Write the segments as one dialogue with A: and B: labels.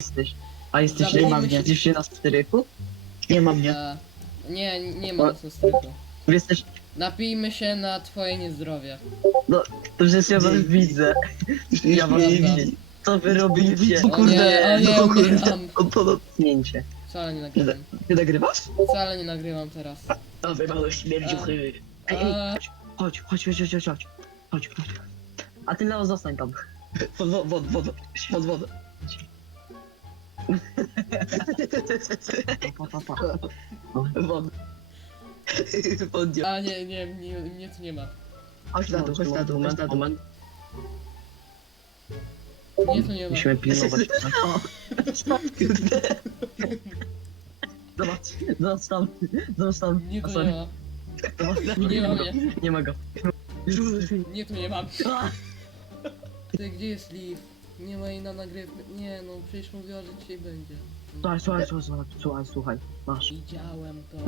A: jesteś? A jesteś nie ma mnie. Widzisz się na strychu?
B: Nie ma mnie.
C: E, nie, nie ma nas na strychu.
A: Wy jesteś...
C: Napijmy się na twoje niezdrowie.
A: To przecież ja was
B: Nie.
A: widzę. Ja was
C: nie,
A: widzę. Co wy robicie?
B: O
C: O nie, o nie,
B: no kurde.
C: umieram.
B: O, to,
A: Zdjęcie.
C: Wcale nie nagrywam.
B: ty nagrywasz?
C: Wcale nie nagrywam teraz.
B: Nowy mały śmierdziuchy.
A: Ej, ej,
C: E,
A: chodź, chodź, chodź, chodź, chodź, chodź. Chodź, chodź. A ty Leo zostań tam.
B: Pod wodę, pod wodę, pod wodę.
A: Pa, pa, pa.
B: Wodę. Wodę.
C: a nie, nie, nie, mnie tu nie ma.
B: Chodź na dół, chodź na dół, chodź na dół.
A: moment.
C: Mnie tu nie ma.
A: Musimy pilnować.
B: O, kurde.
A: Zobacz, zobacz tam, zobacz tam.
C: Mnie tu
A: sorry.
C: nie ma.
A: Zobacz,
C: Nie ma mnie.
A: Nie ma go.
C: Nie tu nie mam. Ty, gdzie jest Liv? Nie ma jej na nagrywkę. Nie no, przecież mówiła, że dzisiaj będzie.
A: Słuchaj, słuchaj, słuchaj, słuchaj, słuchaj, słuchaj. Masz.
C: Widziałem to.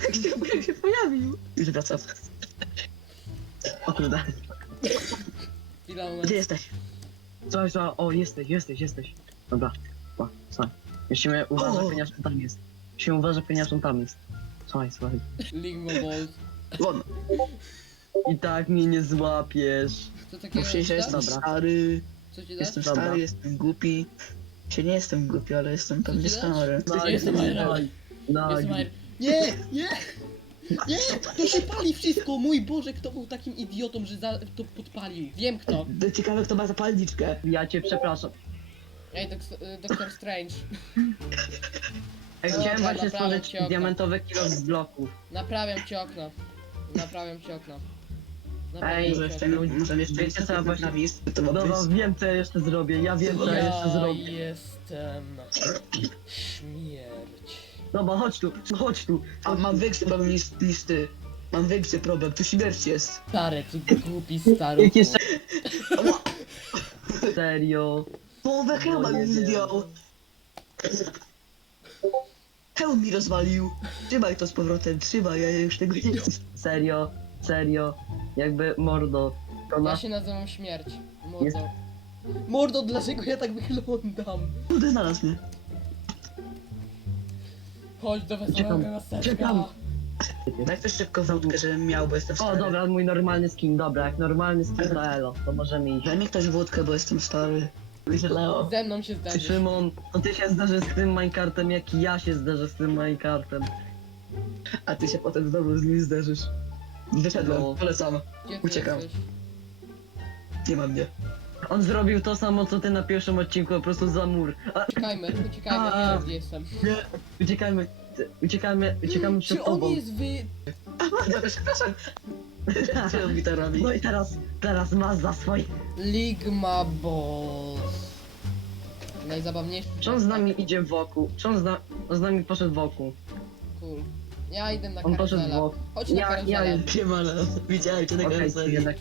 B: Tak się, się pojawił. Już wracam.
A: O kurde.
C: Chwila.
B: Gdzie jesteś?
A: Słuchaj, słuchaj, o, jesteś, jesteś, jesteś. Dobra, o, słuchaj. Musimy uważać,
B: O.
A: ponieważ on tam jest. Musimy uważać, ponieważ on tam jest. Słuchaj, słuchaj.
C: Ligma Bolt.
B: Won.
A: I tak mnie nie złapiesz.
C: Co takiego
B: Muszę jestem
A: Dobra.
B: stary.
C: Co ci?
B: Jestem
A: Dobra.
B: stary, jestem głupi. Czy nie jestem głupi, ale jestem pewnie stary.
C: No, jestem Iron.
A: No,
C: Jestem Iron. Nie, nie! Nie! To się pali wszystko! Mój Boże, kto był takim idiotą, że za, to podpalił? Wiem kto.
B: To ciekawe kto ma zapalniczkę.
A: ja cię przepraszam.
C: Ej, dok- Doktor Strange.
A: Ej,
C: Dobra,
A: Chciałem właśnie
C: naprawiam
A: stworzyć
C: ci okno.
A: diamentowe kilo z bloków.
C: Naprawiam ci okno. Naprawiam ci okno.
A: Ej,
B: Może jeszcze, może jeszcze
A: wiecie co ja właśnie-
B: nawis, to
A: No, no, wiem co ja jeszcze zrobię, ja wiem co ja jeszcze
C: Ja
A: zrobię.
C: jestem... Śmierć.
A: Dobra, chodź tu, chodź tu.
B: A mam większy problem niż, niż ty. Mam większy problem, tu śmierć jest.
C: Stary, ty głupi stary.
A: Jak jeszcze... Serio.
B: Połowę hełma mi zdjął. Hełm mi rozwalił. Trzymaj to z powrotem, trzymaj, ja już tego nie chcę.
A: Serio, serio, jakby mordo. To
C: Ja
A: na...
C: się nazywam Śmierć.
A: Jest-
C: Mordo. Mordo, dlaczego ja tak wyglądam?
B: Kurde, znalazł mnie.
C: Chodź do wesołego
A: Czekam,
C: miasteczka.
A: czekam.
B: Daj też szybko wódkę, żebym miał, bo jestem
A: O,
B: stary.
A: dobra, mój normalny skin, dobra, jak normalny skin to elo, to możemy iść.
B: Daj mi ktoś wódkę, bo jestem stary. Leo.
C: Ze mną się
A: Ty,
C: zdarzysz.
A: Szymon, to ty się zderzy z tym Minecartem, jak i ja się zderzę z tym Minecartem.
B: A ty się potem znowu z nim zderzysz. Wyszedłem,
A: No.
B: polecam.
C: Gdzie ty
B: uciekam.
C: jesteś?
B: Nie ma mnie.
A: On zrobił to samo, co ty na pierwszym odcinku, po prostu za mur. A,
C: Uciekajmy, uciekajmy,
A: A.
C: nie wiem gdzie jestem.
A: nie, uciekajmy, uciekajmy, uciekamy przed
C: Czy on
A: tobą.
C: jest wy...
B: A, przepraszam. Co on mi to robi?
A: No i teraz, teraz masz za swoje.
C: Ligma Balls. Najzabawniejszy.
A: Czy on z nami idzie wokół? Czy on z, na, on z nami poszedł wokół?
C: Cool. Ja idę na
A: On poszedł
C: karuzelę. Chodź na
A: Ja, ja
C: karuzelę.
A: jest...
B: Nie ma, Leo. Widziałem cię na
A: Okej,
B: karuzeli.
A: jednak